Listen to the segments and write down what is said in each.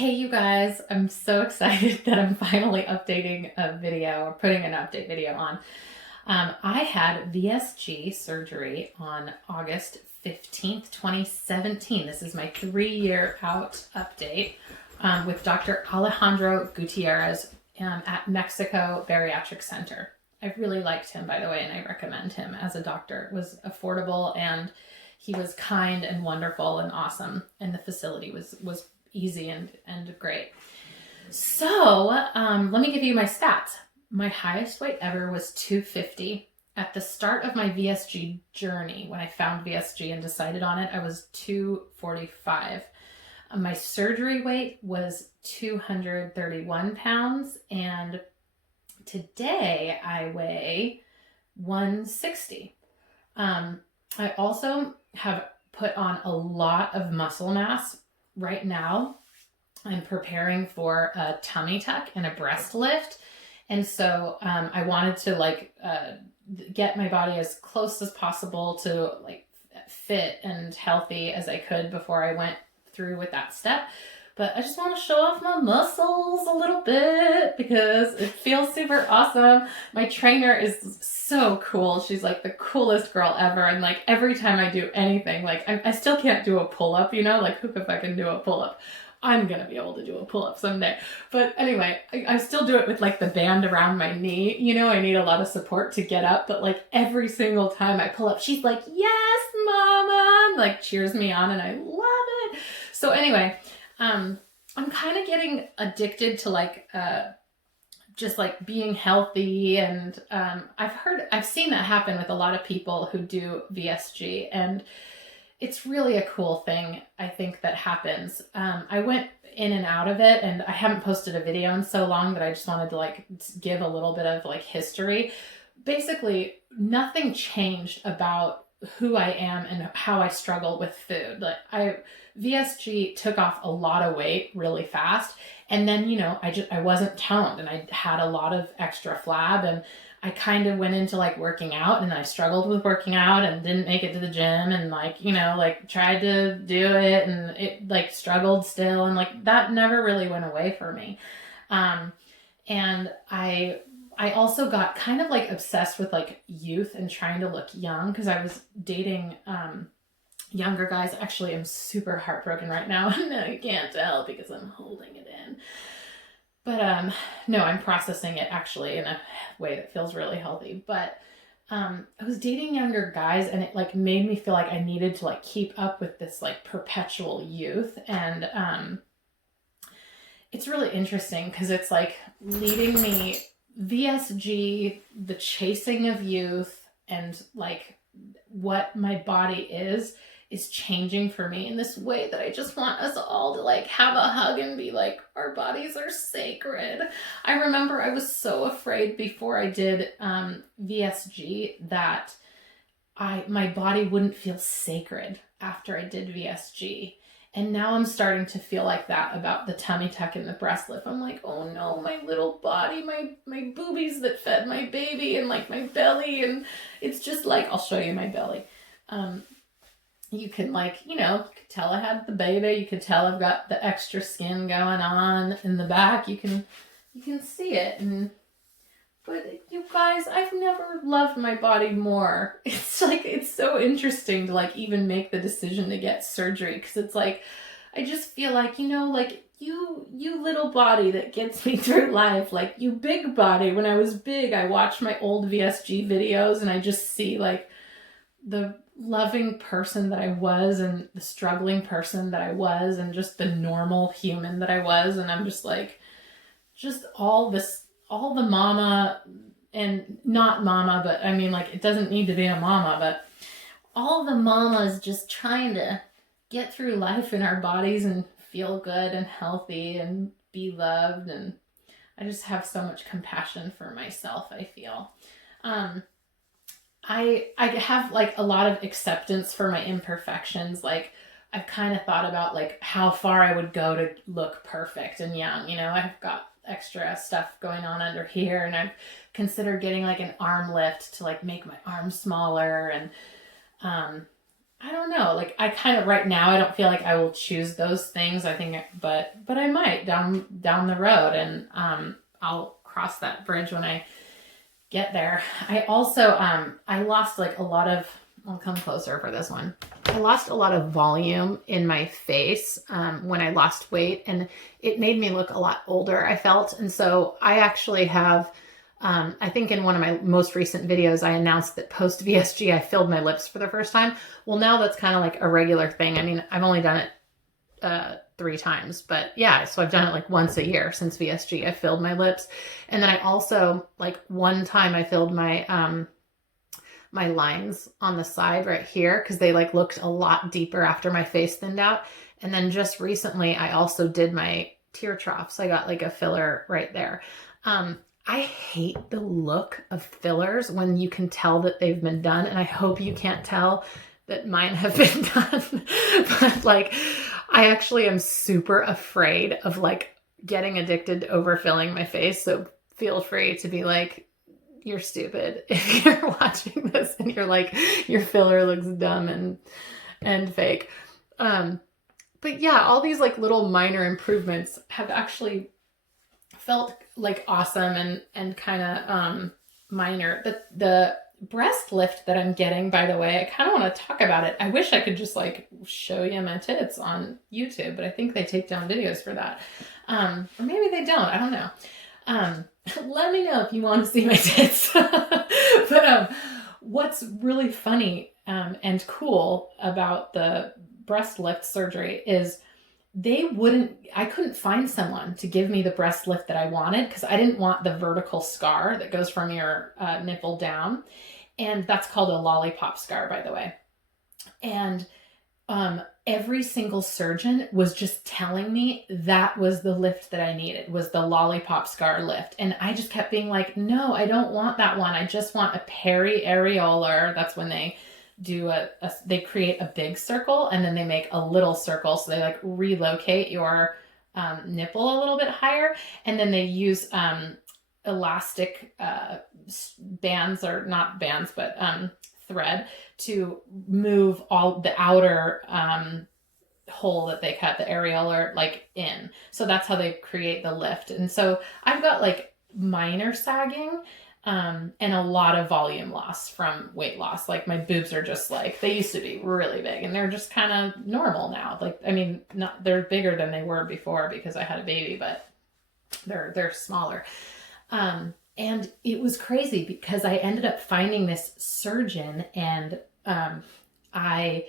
Hey, you guys, I'm so excited that I'm finally updating a video or putting an update video on. I had VSG surgery on August 15th, 2017. This is my 3-year out update with Dr. Alejandro Gutierrez at Mexico Bariatric Center. I really liked him, by the way, and I recommend him as a doctor. It was affordable and he was kind and wonderful and awesome, and the facility was easy and great. So let me give you my stats. My highest weight ever was 250. At the start of my VSG journey, when I found VSG and decided on it, I was 245. My surgery weight was 231 pounds, and today I weigh 160. I also have put on a lot of muscle mass. Right now, I'm preparing for a tummy tuck and a breast lift. And so I wanted to get my body as close as possible to fit and healthy as I could before I went through with that step. But I just want to show off my muscles a little bit because it feels super awesome. My trainer is so cool. She's like the coolest girl ever. And every time I do anything, I still can't do a pull-up, who if I can do a pull-up? I'm going to be able to do a pull-up someday. But anyway, I still do it with the band around my knee. I need a lot of support to get up. But every single time I pull up, she's like, yes, mama, and cheers me on, and I love it. So anyway, I'm kind of getting addicted to just being healthy, and I've seen that happen with a lot of people who do VSG, and it's really a cool thing, I think, that happens. I went in and out of it, and I haven't posted a video in so long that I just wanted to give a little bit of history. Basically, nothing changed about who I am and how I struggle with food. VSG took off a lot of weight really fast, and then I wasn't toned, and I had a lot of extra flab, and I kind of went into working out, and I struggled with working out and didn't make it to the gym, and tried to do it, and it struggled still, and that never really went away for me. And I also got kind of obsessed with youth and trying to look young, because I was dating younger guys. Actually, I'm super heartbroken right now, and I can't tell because I'm holding it in. But no, I'm processing it actually in a way that feels really healthy. But I was dating younger guys, and it made me feel like I needed to keep up with this perpetual youth. And it's really interesting because it's leading me VSG, the chasing of youth, and what my body is changing for me in this way that I just want us all to have a hug and be our bodies are sacred. I remember I was so afraid before I did VSG that my body wouldn't feel sacred after I did VSG. And now I'm starting to feel like that about the tummy tuck and the breast lift. I'm like, oh no, my little body, my boobies that fed my baby, and my belly, and it's just I'll show you my belly. You can you could tell I had the baby. You could tell I've got the extra skin going on in the back. You can see it. But you guys, I've never loved my body more. It's so interesting to even make the decision to get surgery, because it's I just feel you little body that gets me through life, you big body. When I was big, I watched my old VSG videos, and I just see the loving person that I was, and the struggling person that I was, and just the normal human that I was. And I'm just just all the mama, and not mama, but I mean, it doesn't need to be a mama, but all the mamas just trying to get through life in our bodies and feel good and healthy and be loved. And I just have so much compassion for myself, I feel. I have a lot of acceptance for my imperfections. I've kind of thought about how far I would go to look perfect and young. I've got extra stuff going on under here, and I've considered getting an arm lift to make my arms smaller. And I don't know. Like I kind of right now, I don't feel like I will choose those things. I think, but I might down the road, and I'll cross that bridge when I get there. I also I lost like a lot of. I'll come closer for this one. I lost a lot of volume in my face when I lost weight, and it made me look a lot older, I felt. And so I actually have. I think in one of my most recent videos, I announced that post VSG, I filled my lips for the first time. Well, now that's kind of like a regular thing. I mean, I've only done it 3 times, but yeah, so I've done it like once a year since VSG. I filled my lips. And then I also, like one time I filled my, my lines on the side right here, because they like looked a lot deeper after my face thinned out. And then just recently, I also did my tear troughs. I got like a filler right there. I hate the look of fillers when you can tell that they've been done. And I hope you can't tell that mine have been done. But like, I actually am super afraid of like getting addicted to overfilling my face. So feel free to be like, you're stupid if you're watching this and you're like, your filler looks dumb and fake. But yeah, all these like little minor improvements have actually felt like awesome and kind of minor. The breast lift that I'm getting, by the way, I kind of want to talk about it. I wish I could just like show you my tits on YouTube, but I think they take down videos for that. Or maybe they don't. I don't know. Let me know if you want to see my tits. But what's really funny and cool about the breast lift surgery is I couldn't find someone to give me the breast lift that I wanted, because I didn't want the vertical scar that goes from your nipple down. And that's called a lollipop scar, by the way. And every single surgeon was just telling me that was the lift that I needed, was the lollipop scar lift. And I just kept being like, no, I don't want that one. I just want a peri-areolar. That's when they do they create a big circle and then they make a little circle. So they like relocate your nipple a little bit higher. And then they use elastic bands, or not bands, but thread to move all the outer hole that they cut, the areolar, like in. So that's how they create the lift. And so I've got like minor sagging and a lot of volume loss from weight loss. Like my boobs are just like, they used to be really big and they're just kind of normal now. Like, I mean, they're bigger than they were before because I had a baby, but they're smaller. And it was crazy because I ended up finding this surgeon, and I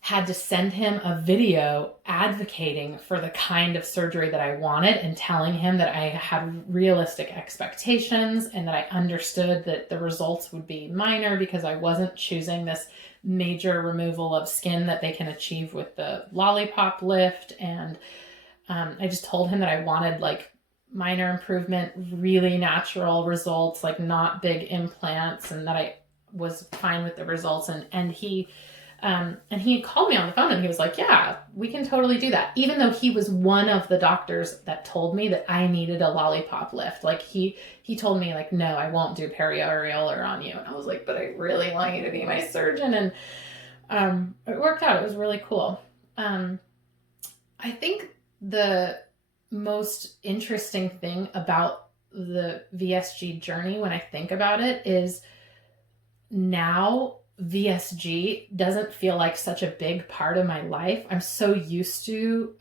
had to send him a video advocating for the kind of surgery that I wanted and telling him that I had realistic expectations and that I understood that the results would be minor because I wasn't choosing this major removal of skin that they can achieve with the lollipop lift. And I just told him that I wanted like minor improvement, really natural results, like not big implants, and that I was fine with the results. And he called me on the phone and he was like, yeah, we can totally do that. Even though he was one of the doctors that told me that I needed a lollipop lift. Like he told me like, no, I won't do peri-areolar on you. And I was like, but I really want you to be my surgeon. And it worked out. It was really cool. I think the most interesting thing about the VSG journey, when I think about it, is now VSG doesn't feel like such a big part of my life. I'm so used to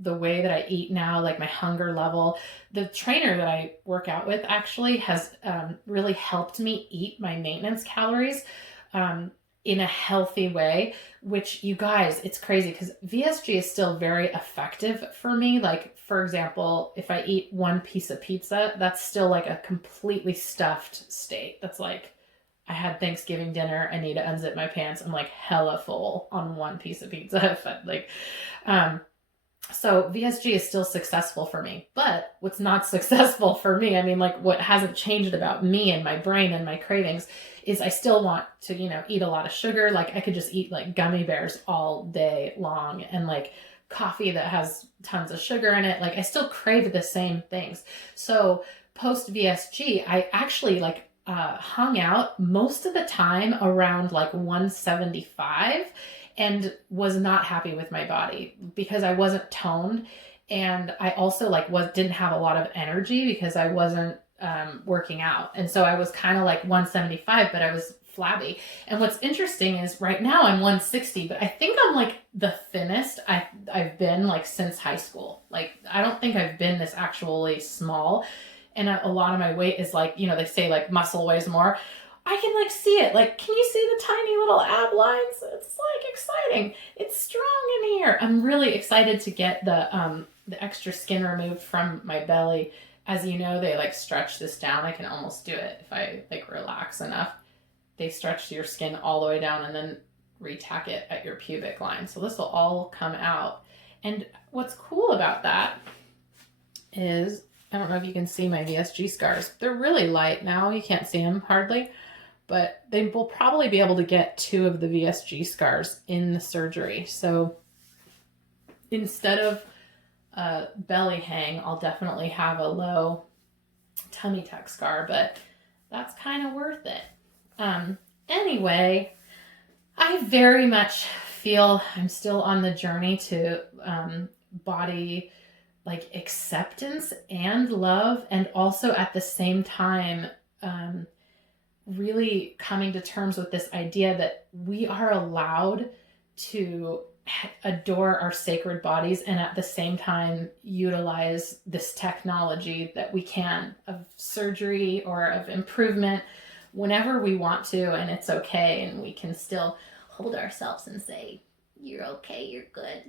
the way that I eat now, like my hunger level. The trainer that I work out with actually has really helped me eat my maintenance calories in a healthy way, which, you guys, it's crazy because VSG is still very effective for me. Like, for example, if I eat one piece of pizza, that's still like a completely stuffed state. That's like, I had Thanksgiving dinner, I need to unzip my pants. I'm like hella full on one piece of pizza. So VSG is still successful for me, but what's not successful for me, I mean, like what hasn't changed about me and my brain and my cravings is I still want to, eat a lot of sugar. Like I could just eat like gummy bears all day long and like coffee that has tons of sugar in it. Like I still crave the same things. So post VSG, I actually like hung out most of the time around like 175 and was not happy with my body because I wasn't toned. And I also like didn't have a lot of energy because I wasn't working out. And so I was kind of like 175, but I was flabby. And what's interesting is right now I'm 160, but I think I'm like the thinnest I've been like since high school. Like, I don't think I've been this actually small. And a lot of my weight is like, they say like muscle weighs more. I can like see it. Like, can you see the tiny little ab lines? It's like exciting. It's strong in here. I'm really excited to get the extra skin removed from my belly. As you know, they like stretch this down. I can almost do it if I like relax enough. They stretch your skin all the way down and then retack it at your pubic line. So this will all come out. And what's cool about that is, I don't know if you can see my VSG scars. They're really light now. You can't see them hardly, but they will probably be able to get 2 of the VSG scars in the surgery. So instead of belly hang, I'll definitely have a low tummy tuck scar, but that's kind of worth it. Anyway, I very much feel I'm still on the journey to body like acceptance and love, and also at the same time really coming to terms with this idea that we are allowed to adore our sacred bodies and at the same time utilize this technology that we can of surgery or of improvement whenever we want to, and it's okay, and we can still hold ourselves and say, you're okay, you're good.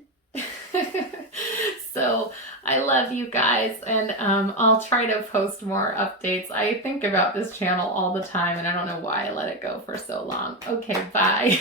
So I love you guys, and I'll try to post more updates. I think about this channel all the time, and I don't know why I let it go for so long. Okay, bye.